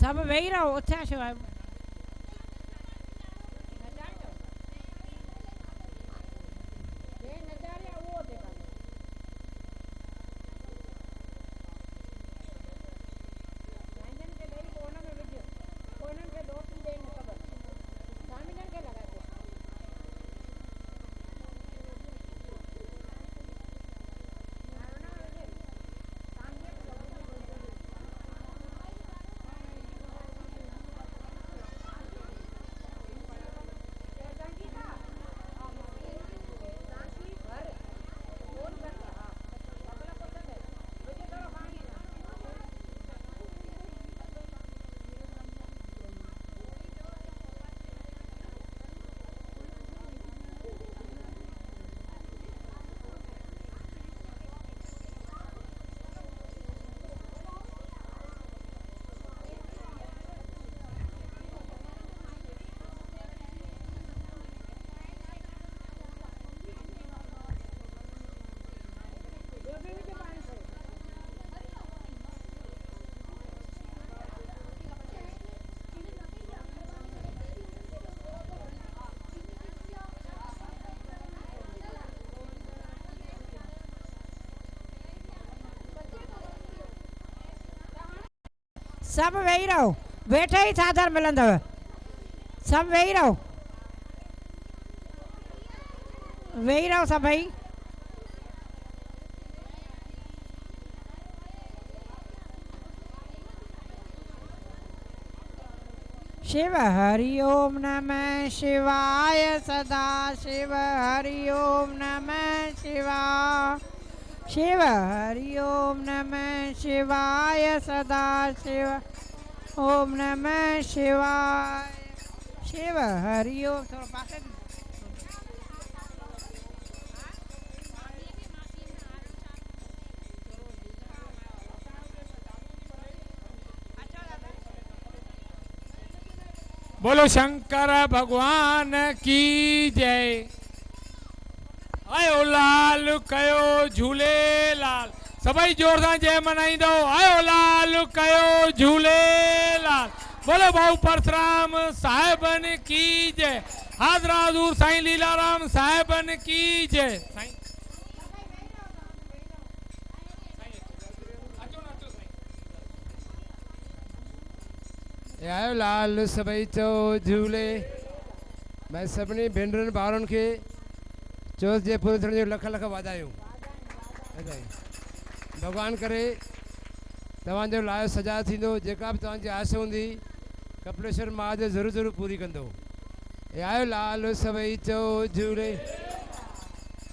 सब वेही रहो उथे शिवाय सब वेही रहो वेठे ही थाधर मिलंदव सब वेही रहो सभई शिव हरि ओम नमः शिवाय सदा शिव हरि ओम नमः शिवाय शिव हरि ओम नमः शिवाय सदा शिव ओम नमः शिवाय शिव हरि ओम थोड़ा पासे बोलो शंकर भगवान की जय। आयो लाल कयो झूलेलाल सभई जोरदार जय मनाई दो। आयो लाल कयो झूलेलाल बोलो भाऊ परशुराम साहिबन की जय। हाजरा हजूर साईं लीलाराम साहिबन की जय। आयो लाल सभई चो झूले मैं सभिनी भेनरुनि भाउरनि खे चोथ जे पूरे थियण जो लख लख वाधायूं। भगवान करे तव्हांजो लायो सजा थींदो जेका बि तव्हांजी आस हूंदी कपिलेश्वर महादेव ज़रूरु ज़रूरु पूरी कंदो। आयो लाल सभई चो झूले।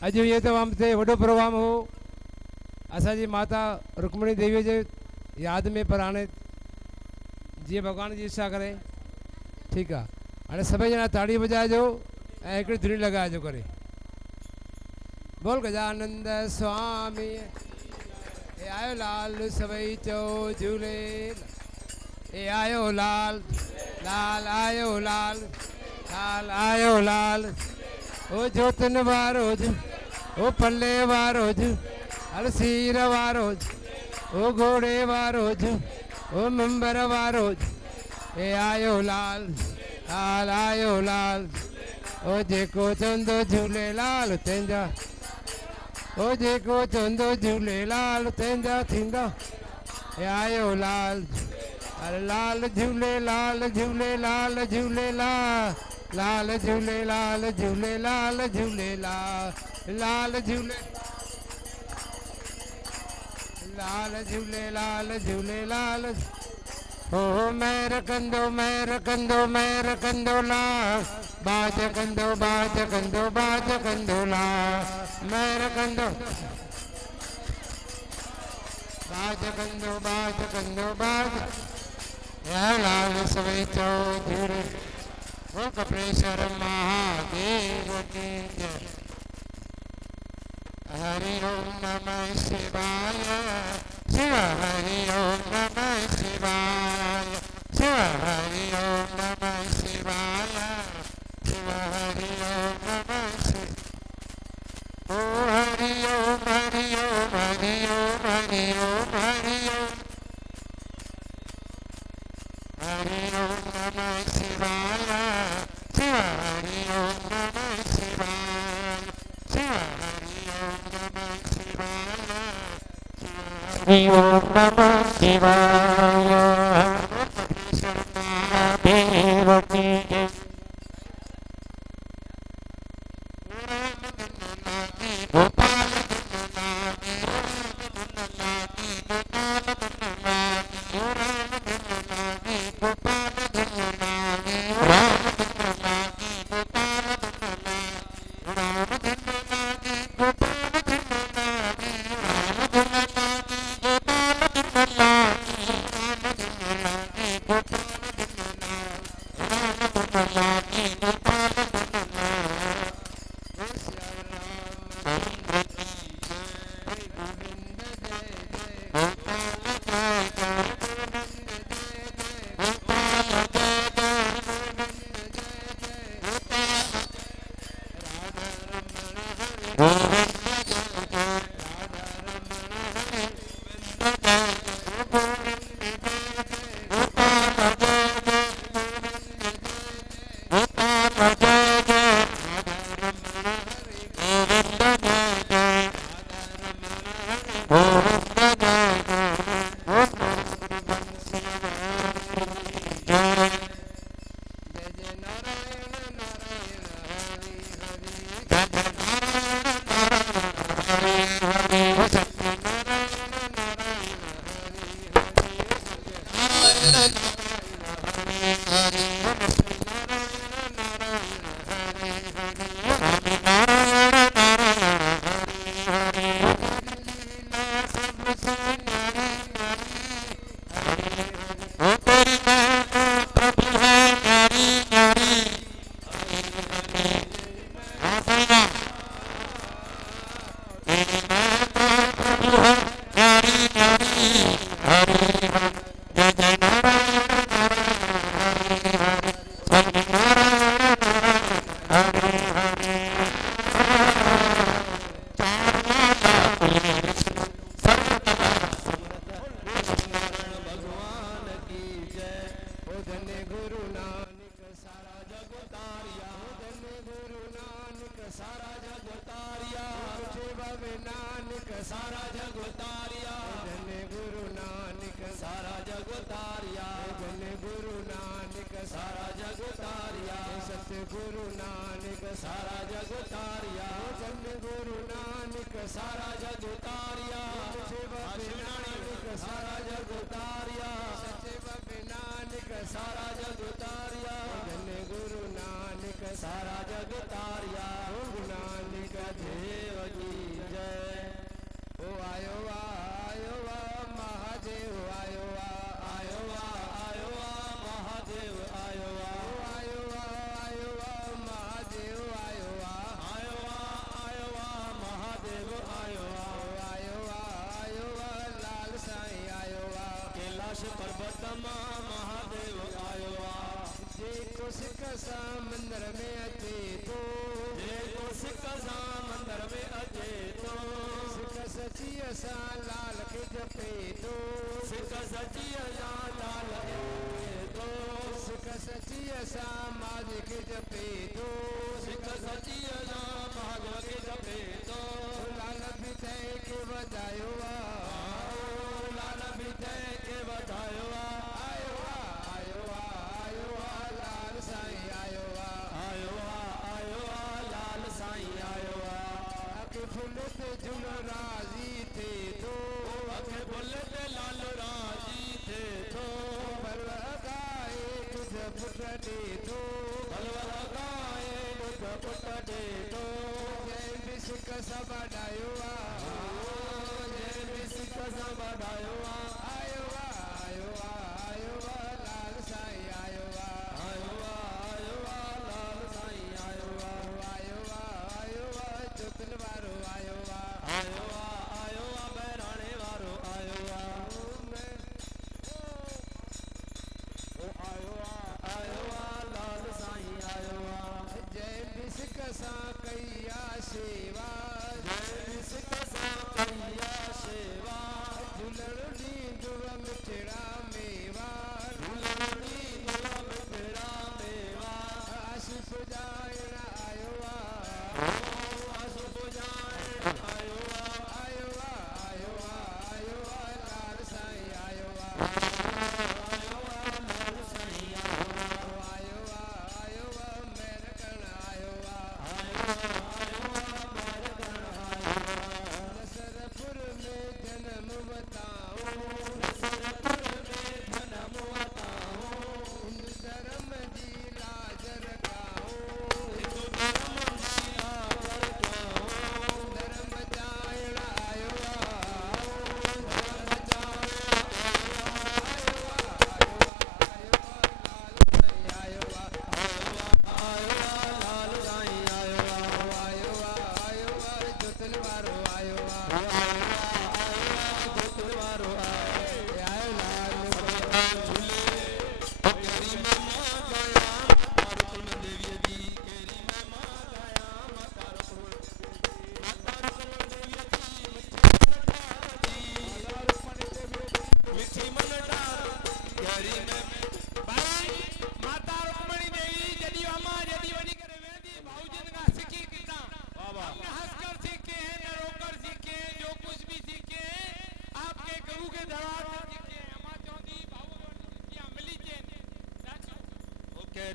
अॼु इहो तमामु हिते वॾो प्रोग्राम हो असांजी माता रुक्मणी देवीअ जे यादि में पर हाणे जीअं भगवान जी इच्छा करे ठीकु आहे। हाणे सभई ॼणा ताड़ी वॼाइजो ऐं हिकिड़ी धुनी लॻाइजो करे। बोल गजानंद स्वामी ए आयो लाल सभई चो झूले। ए आयो लाल लाल आयो लाल लाल आयो लाल ओ जोतन वारो ओ पल्ले वारो हल सीर वारो ओ घोड़े वारो ओ मंबर वारो ए आयो लाल लाल आयो लाल ओ जेको चंदो झूलेलाल तंहिंजा ओ जेको चंदो झूलेलाल तंहिंजा थींदा। ए आयो लाल लाल झूलेलाल झूलेलाल झूलेलाल लाल झूलेलाल झूलेलाल झूलेलाल लाल झूले लाल झूलेलाल झूलेलाल ओ मैर कंदो ला बाज कंदो ला मैर कंदो बाज लाल सभई चो झूले। ओ कपिलेश्वर महादेव की जय। हरि ओम नमः शिवाय शिव हरि ओम नमः शिवाय शिव हरि ओम नमः शिवाय शिव हरि ओम नमः शिवाय। ओ हरि ओम हरि ओम हरि ओम हरि ओम हरि ओम सेवा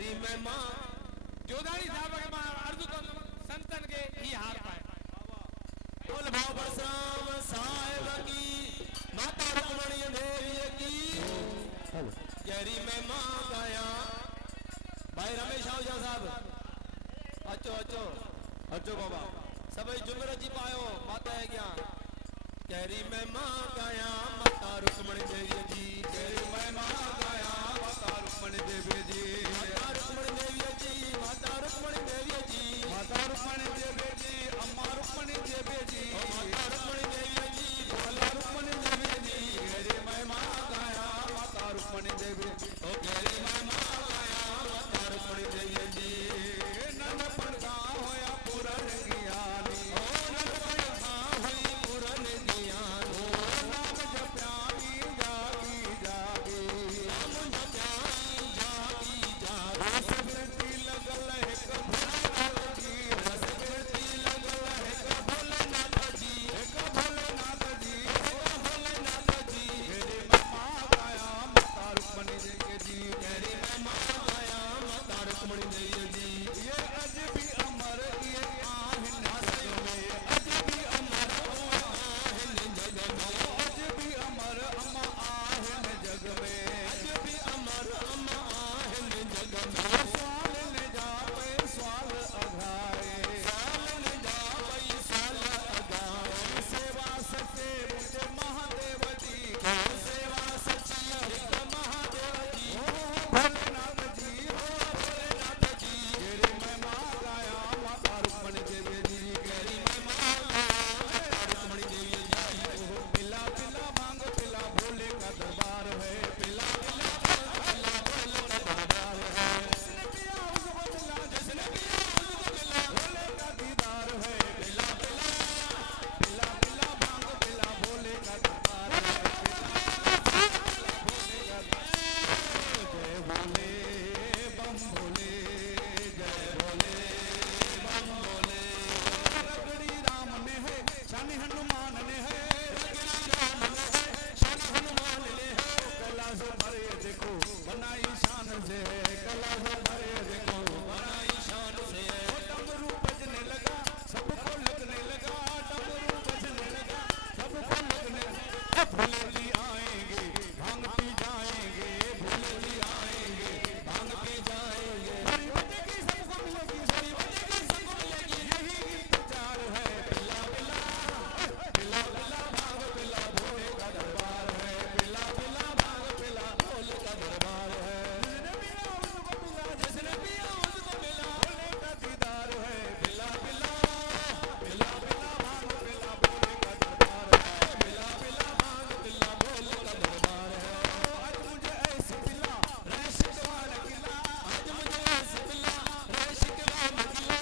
गहरी महिमा जोधाणी साहब के मां अर्जु तो संतन के ही हार पाए बोल भाव परशुराम साहिब की माता रुक्मणी देवी की गहरी महिमा गाया भाई रमेश आहूजा साहब अचो अचो अचो बाबा सभी जुमर जी पायो माता है क्या गहरी महिमा गाया माता रुक्मणी देवी जी गहरी महिमा गाया माता रुक्मणी देवी जी माता रुक्मणी देवी जी माता रुक्मणी देवी जी माता रुक्मणी देवी जी अम्मा रुक्मणी देवी जी माता रुक्मणी देवी जी भोला रुक्मणी देवी जी गहरी महिमा गाया माता रुक्मणी देवी ओ गहरी महिमा गाया माता रुक्मणी देवी जी नंदपन का होया पूरन ज्ञानी ओ नंदपन का होई पूरन ज्ञानी ओ नाम जप्याई जागी जागी नाम जप्याई जागी जागी रस बिरती लगल है भोलेनाथ जी रस बिरती लगल है भोलेनाथ जी भोलेनाथ जी भोलेनाथ जी गहरी महिमा गाया माता रुक्मणी देवी जी गहरी महिमा गाया माता रुक्मणी देवी जी ये अज भी अमर ये आहिन जग में अज भी अमर आहिन जग में अज भी अमर अम्मा आहिन जग में अज भी अमर अम्मा आहिन जग में स्वाल ने जावे स्वाल अघाए स्वाल ने जावे स्वाल अघाए सेवा सचे मुझे महादेव जी सेवा सची एक महादेव जी भोलेनाथ जी भोलेनाथ जी गहरी महिमा गाया माता रुक्मणी देवी जी गहरी महिमा गाया माता रुक्मणी देवी जी पिला पिला मांग पिला भोले का दरबार है पिला पिला मांग पिला भोले का दरबार है जिसने पिया उसको मिला जिसने पिया उसको मिला भोले का दीदार है पिला पिला पिला पिला मांग पिला भोले का दरबार है जय भोले बम भोले जय भोले बम भोले रगड़ी राम ने है शानी हनुमान ने है रगड़ी राम ने है शानी हनुमान ने है कैलाश भरे देखो बनाई शान से है कैलाश भरे देखो बनाई शान से है डमरू बजने लगा सबको लगने लगा डमरू बजने लगा सबको लगने लगा भोले जी आएंगे भांग पी जाएंगे भोले जी आएंगे भांग पी जाएंगे बड़ी बजेगी सबको मिलेगी बड़ी बजेगी सबको मिलेगी यही प्रचार है पिला पिला पिला पिला भांग पिला भोले का दरबार है पिला पिला भांग पिला भोले का दरबार है जिसने पिया उसको मिला भोले का दीदार है पिला पिला पिला पिला भांग पिला भोले का दरबार है पिला पिला भांग पिला भोले का दरबार है आज मुझे ऐसे पिला रशिकवान किला आज मुझे ऐसे पिला रशिकवान किला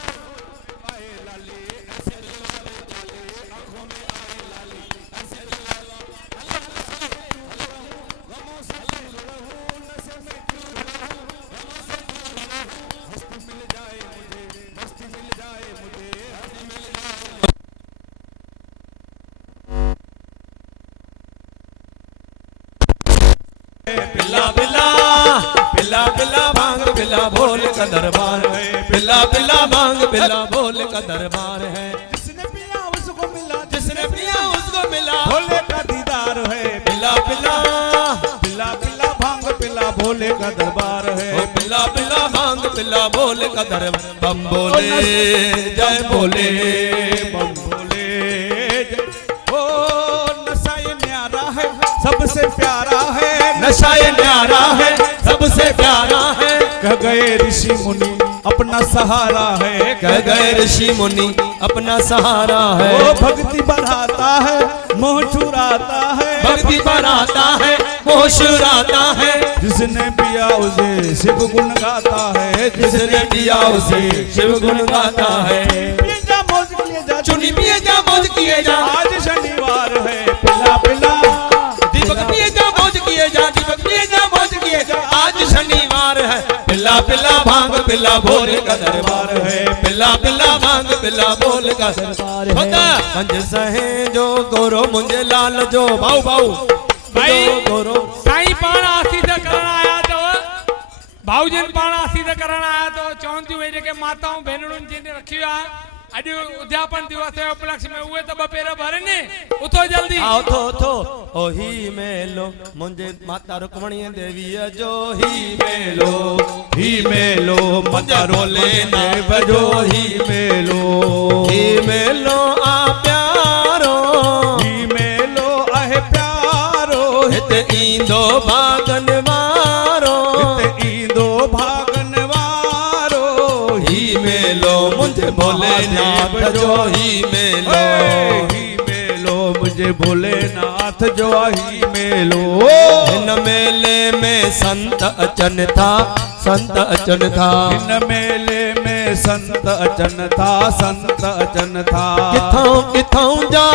आए लाली ऐसे दिलवा दे लाली आंखों में आए लाली ऐसे दिलवा गमों से दूर रहूं नशे में क्यों रहूं गमों से दूर रहूं हस्ती मिल जाए मुझे हस्ती मिल जाए मुझे हस्ती मिल जाए पिला पिला पिला पिला भांग पिला भोले का दरबार है पिला पिला भांग पिला भोले का दरबार है जिसने पिया उसको मिला जिसने पिया उसको मिला भोले का दीदार है पिला पिला पिला पिला भांग पिला भोले का दरबार है ओ पिला पिला भांग पिला भोले का दरबार बम बोले जय बोले बम भोले जय। ओ नशा ये न्यारा है सबसे प्यारा है नशा ये न्यारा है सबसे प्यारा है कह गए ऋषि मुनि अपना सहारा है कह गए ऋषि मुनि अपना सहारा है ओ भक्ति बढ़ाता है मोह चुराता है भक्ति बनाता है मोह चुराता है जिसने पिया उसे शिव गुण गाता है जिसने पिया उसे शिव गुण गाता है पिए जा मौज किए जा चुनी पिए जा मौज किए जा आज शनिवार है पिला पिला दीपक पिए जा मौज किए जा दीपक पिए जा मौज किए जा आज शनिवार है पिला पिला भांग पिला भोले का दरबार है पिला पिला भांग पिला भोले का दरबार है कंज सहे जो गोरो मुंजे लाल जो भाऊ भाऊ भाई गोरो साईं पाण आसीस करण आया तो भाऊजन पाणा सीधे करण आया तो चवनि थियूं हे जेके माताऊं भेनरुनि जिन रखियो आहे अॼु उद्यापन दिवस जे उपलक्ष्य में उहे त ॿ पेर भरनि उथो जल्दी आओ थो थो ओ ही मेलो मुंहिंजे माता रुक्मणी देवीअ जो ही मेलो मता रोले ने बजो ही मेलो आ प्यारो ही मेलो आहे प्यारो हिते ईंदो भागन वारो हिते ईंदो भागन वारो ही मेलो मुंहिंजे भोलेनाथ जो ही मेलो मुझे भोलेनाथ जो ही मेलो हिन मेले में संत अचन था इन मेले में संत अचन था किथां जा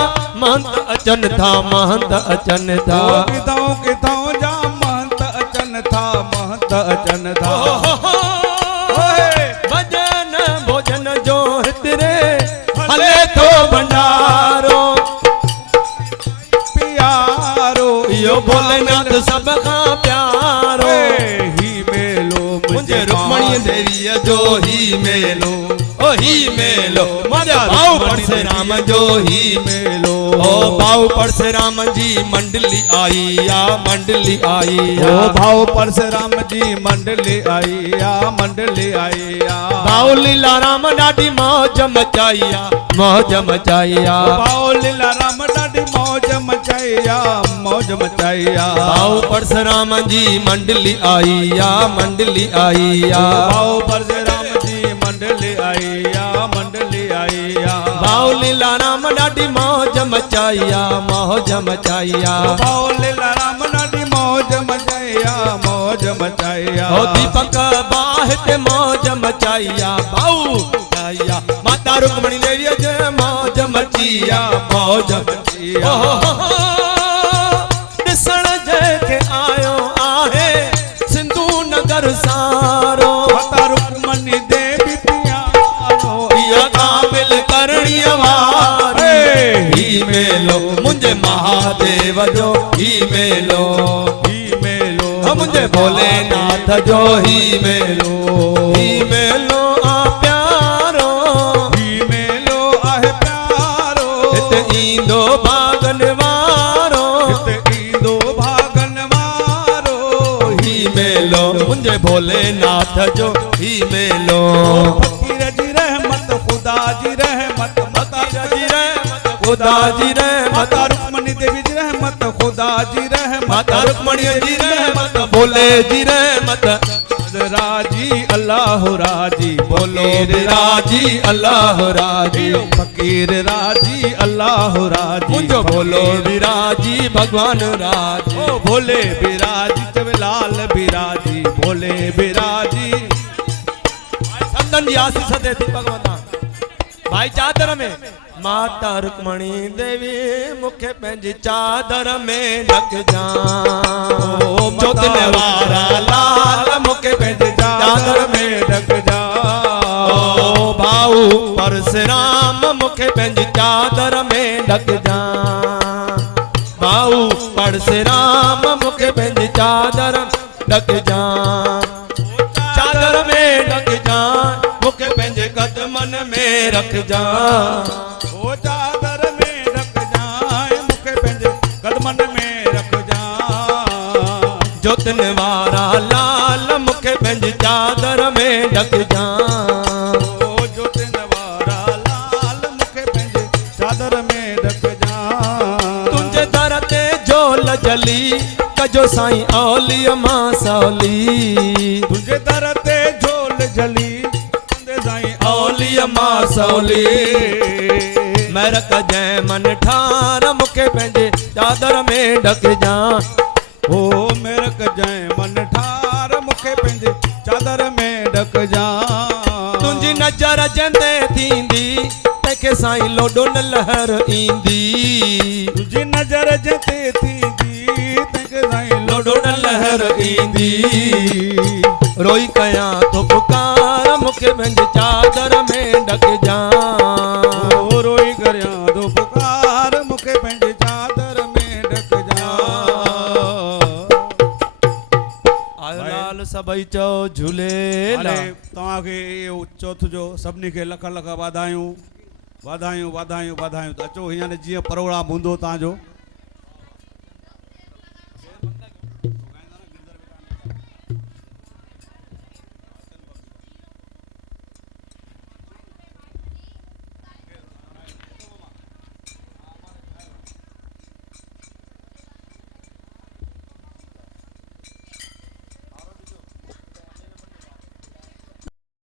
महंत अचन था किथां जा महंत अचन था भजन भोजन जो हितरे हले तो भंडारो प्यारो यो भोलेनाथ सब खां प्यारो ही मेलो मुझे रुक्मणी देवीअ जो ही मेलो ओ ही मेलो मुझे भाऊ परशुराम जो ही मेलो ओ भाऊ परशुराम जी मंडली आई ओ भाऊ परशुराम जी मंडली आई भाऊ लीलाराम ॾाढी मौज मचाइया भाऊ लीलाराम ॾाढी मौज मचाइया भाऊ परशुराम जी मंडली आई भाऊ परशुराम जी मंडली आई भाऊ लीलाराम ॾाढी मौज मचाइया भाऊ लीलाराम ॾाढी मौज मचाइया ओ दीपक बाहित मौज मचाइया भाऊ मचाइया माता रुक्मणी देवी जे मौज मचिया ॾिसण जंहिंखे आयो आहे सिंधू नगर सारो माता रुक्मणी देवी प्यारो इहा काबिल करणीअ वारी ही मेलो मुंहिंजे महादेव जो ही मेलो मुंहिंजे भोलेनाथ जो ही मेलो आ प्यारो ही मेलो आहे प्यारो हिते ईंदो भागन वारो ही मेलो मुंहिंजे भोलेनाथ जो ही मेलो फकीर जी रहमत खुदा जी रहमत खुदा जी रहमत माता रुक्मणी देवी जी रहमत खुदा जी रहमत माता रुक्मणी जी रहमत भोले जी रहमत राजी अल्लाह राजी बोलो राजी अल्लाह राजी फकीर राजी अल्लाह राजी मुंहिंजो बोलो विराजी भगवान राजी ओ भोले बिराजी चवे लाल बिराजी भोले बिराजी संतन जी आशीष दे थी भगवान भाई चादर में माता रुक्मणी देवी मुखे पंहिंजी चादर में ढक जा जोतने वारा लाल मुखे पंहिंजी चादर में ढक जा ओ भाऊ परशुराम मुखे पंहिंजी चादर में ढक जा भाऊ परशुराम मुखे पंहिंजी चादर ढक जा चादर में ढक जा मुखे पंहिंजे कदमन में रख जा ओ चादर में रख जाए मुखे पंहिंजे कदमन में रख जा जोतन वारा लाल मुखे पंहिंजी चादर में ढक जा ओ जोतन वारा लाल मुखे पंहिंजे चादर में ढक जा तुंहिंजे दर ते झोल जली कजो साईं औलीअ मां सौली तुझे दर ते झोल जली साईं औलीअ मां सौली महरक जंहिं मन ठार मुखे पंहिंजे चादर में ढक जा ओ मेरक जय मन ठार मुखे पंहिंजे चादर में ढक जा तुंहिंजी नज़र जंदे थींदी तंहिंखे साईं लोडो न लहर ईंदी तुझी नज़र जते थींदी तंहिंखे साईं लोडो न लहर ईंदी रोई कयां तो पुकार मुखे पंहिंजे चादर में ढक जा ओ रोई करियां तो पुकार मुखे पंहिंजे चादर में ढक जा आयो लाल सभई चओ झूले चौथ जो सभिनी खे लख लख वाधायूं वाधायूं वाधायूं वाधायूं त अचो हींअर जीअं प्रोग्राम हूंदो तव्हांजो